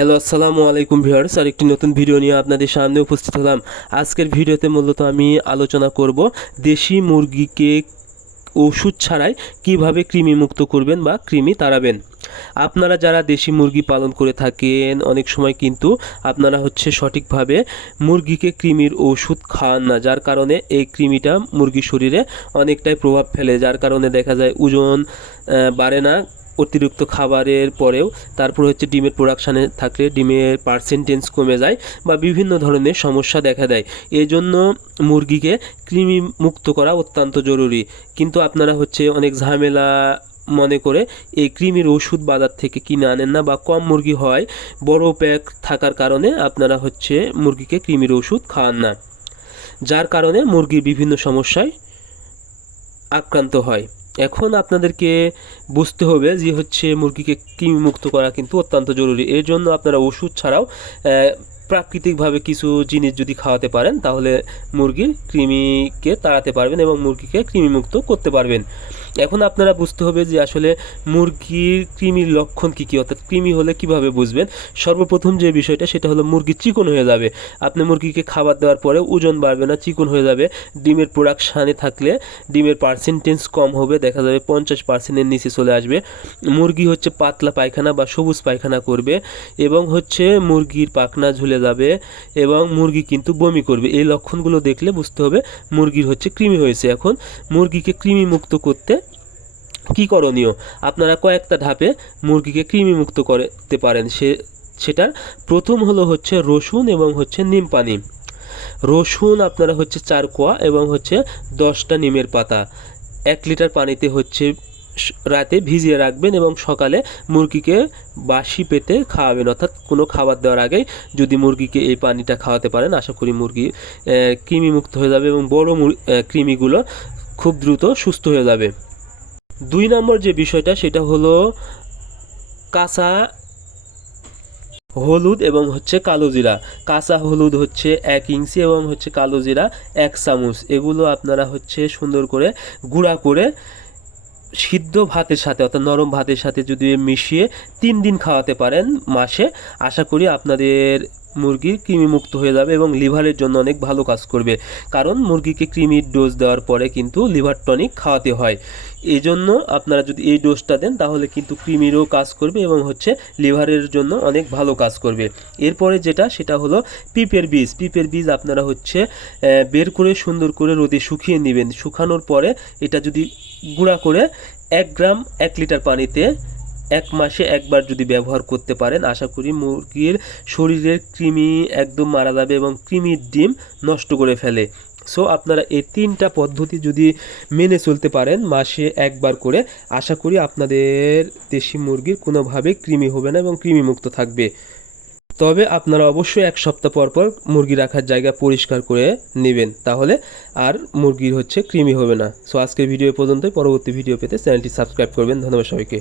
Hello আসসালামু আলাইকুম viewers, আরেকটি নতুন ভিডিও নিয়ে আপনাদের সামনে উপস্থিত হলাম। আজকের ভিডিওতে মূলত আমি আলোচনা করব দেশি মুরগিকে ওষুধ ছাড়াই কিভাবে কৃমি মুক্ত করবেন বা কৃমি তাড়াবেন। আপনারা যারা দেশি মুরগি পালন করে থাকেন অনেক সময় কিন্তু আপনারা সঠিকভাবে মুরগিকে কৃমির ওষুধ খান না, যার কারণে এই কৃমিটা মুরগির শরীরে অনেকটাই প্রভাব ফেলে, যার কারণে দেখা যায় ওজন বাড়ে না অতিরিক্ত খাবারের পরেও। তারপর ডিমের প্রোডাকশানে থাকলে ডিমের পার্সেন্টেজ কমে যায় বা বিভিন্ন ধরনের সমস্যা দেখা দেয়। এই জন্য মুরগিকে কৃমি মুক্ত করা অত্যন্ত জরুরি। কিন্তু আপনারা অনেক ঝামেলা মনে করে এই কৃমির ওষুধ বাজার থেকে কিনে আনেন না, বা কম মুরগি হয় বড় প্যাক থাকার কারণে আপনারা মুরগিকে কৃমির ওষুধ খাওয়ান না, যার কারণে মুরগির বিভিন্ন সমস্যায় আক্রান্ত হয়। এখন আপনাদেরকে বুঝতে হবে যে মুরগিকে কৃমি মুক্ত করা কিন্তু অত্যন্ত জরুরি। এর জন্য আপনারা ওষুধ ছাড়াও প্রাকৃতিকভাবে কিছু জিনিস যদি খাওয়াতে পারেন তাহলে মুরগির কৃমিকে তাড়াতে পারবেন এবং মুরগিকে কৃমিমুক্ত করতে পারবেন। এখন আপনারা বুঝতে হবে যে আসলে মুরগির কৃমির লক্ষণ কী কী, অর্থাৎ কৃমি হলে কিভাবে বুঝবেন। সর্বপ্রথম যে বিষয়টা সেটা হলো মুরগি চিকন হয়ে যাবে। আপনি মুরগিকে খাবার দেওয়ার পরে ওজন বাড়বে না, চিকন হয়ে যাবে। ডিমের প্রোডাকশানে থাকলে ডিমের পার্সেন্টেজ কম হবে, দেখা যাবে 50%-এর নিচে চলে আসবে। মুরগি পাতলা পায়খানা বা সবুজ পায়খানা করবে এবং মুরগির পাখনা ঝুলে যাবে এবং মুরগি কিন্তু বমি করবে। এই লক্ষণগুলো দেখলে বুঝতে হবে মুরগির কৃমি হয়েছে। এখন মুরগিকে কৃমি মুক্ত করতে কি করণীয়, আপনারা কয়েকটা ধাপে মুরগিকে কৃমি মুক্ত করতে পারেন। সেটার প্রথম হলো রসুন এবং নিম পানি। রসুন আপনারা 4 কোয়া এবং 10টা নিমের পাতা 1 লিটার পানিতে রাতে ভিজিয়ে রাখবেন এবং সকালে মুরগিকে বাসি পেটে খাওয়াবেন, অর্থাৎ কোনো খাবার দেওয়ার আগেই যদি মুরগিকে এই পানিটা খাওয়াতে পারেন আশা করি মুরগি কৃমিমুক্ত হয়ে যাবে এবং বড় কৃমিগুলো খুব দ্রুত সুস্থ হয়ে যাবে। 2 নম্বর যে বিষয়টা সেটা হলো কাঁচা হলুদ এবং কালো জিরা। কাঁচা হলুদ 1 ইঞ্চি এবং কালো জিরা 1 চামচ। এগুলো আপনারা সুন্দর করে গুঁড়া করে সিদ্ধ ভাতের সাথে অর্থাৎ নরম ভাতের সাথে যদি মিশিয়ে 3 দিন খাওয়াতে পারেন মাসে, আশা করি আপনাদের মুরগি কৃমিমুক্ত হয়ে যাবে এবং লিভারের জন্য অনেক ভালো কাজ করবে। কারণ মুরগিকে কৃমির ডোজ দেওয়ার পরে কিন্তু লিভার টনিক খাওয়াতে হয়। এই জন্য আপনারা যদি এই ডোজটা দেন তাহলে কিন্তু কৃমিরও কাজ করবে এবং লিভারের জন্য অনেক ভালো কাজ করবে। এরপরে সেটা হলো পিঁপের বীজ। পিঁপের বীজ আপনারা বের করে সুন্দর করে রোদে শুকিয়ে নেবেন। শুকানোর পরে এটা যদি গুঁড়া করে 1 গ্রাম 1 লিটার পানিতে 1 মাসে একবার যদি ব্যবহার করতে পারেন আশা করি মুরগির শরীরের কৃমি একদম মারা যাবে এবং কৃমির ডিম নষ্ট করে ফেলে। সো আপনারা এই 3টা পদ্ধতি যদি মেনে চলতে পারেন মাসে একবার করে, আশা করি আপনাদের দেশি মুরগির কোনোভাবে কৃমি হবে না এবং কৃমিমুক্ত থাকবে। তবে আপনারা অবশ্যই 1 সপ্তাহ পর পর মুরগি রাখার জায়গা পরিষ্কার করে নেবেন, তাহলে আর মুরগির কৃমি হবে না। সো আজকের ভিডিও পর্যন্তই। পরবর্তী ভিডিও পেতে চ্যানেলটি সাবস্ক্রাইব করবেন। ধন্যবাদ সবাইকে।